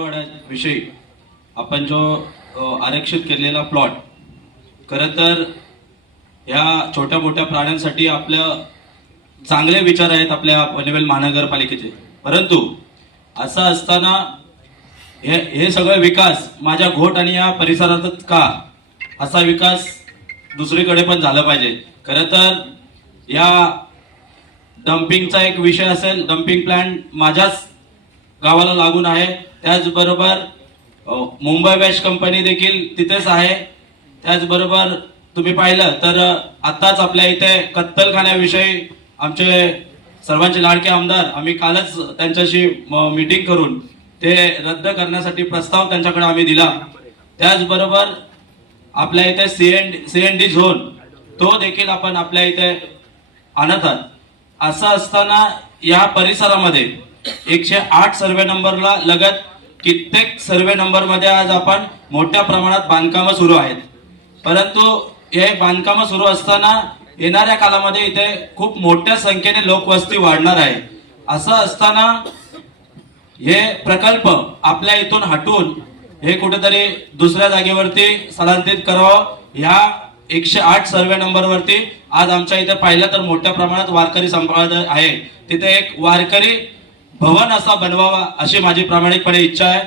विषयी आपण जो आरक्षित केलेला प्लॉट खरं तर या छोट्या मोठ्या प्राण्यांसाठी आपलं चांगले विचार आहेत आपल्या पनवेल महानगरपालिकेचे, परंतु असं असताना हे सगळं विकास माझ्या घोट आणि या परिसरातच का, असा विकास दुसरीकडे पण झाला पाहिजे। खरं तर या डम्पिंगचा एक विषय असेल, डम्पिंग प्लांट माझ्याच गावाला लागून आहे, त्याचबरोबर मुंबई वेस्ट कंपनी देखील तिथेच आहे। त्याचबरोबर तुम्ही पाहिलं तर आताच आपल्या इथे कत्तलखान्याविषयी आमचे सर्वांचे लाडके आमदार आम्ही कालच त्यांच्याशी मीटिंग करून ते रद्द करण्यासाठी प्रस्ताव त्यांच्याकडे आम्ही दिला। त्याचबरोबर आपल्या इथे सीएनडी झोन तो देखील आपण आपल्या इथे आणत आहात। असं असताना या परिसरामध्ये 108 सर्वे नंबरला लगत कित्येक सर्वे नंबर मध्ये आज आपण मोठ्या प्रमाणात बांधकाम सुरू आहेत, परंतु हे बांधकाम सुरू असताना येणाऱ्या काळामध्ये इथे खूप मोठ्या संख्येने लोकवस्ती वाढणार आहे। असं असताना हे प्रकल्प आपल्या इथून हटवून हे कुठेतरी दुसऱ्या जागेवरती स्थलांतरित करावं। ह्या 108 सर्वे नंबर वरती आज आमच्या इथे पाहिलं तर मोठ्या प्रमाणात वारकरी संप्रदाय आहे, तिथे एक वारकरी भवन असा बनवावा अशी माझी प्रामाणिकपणे इच्छा आहे।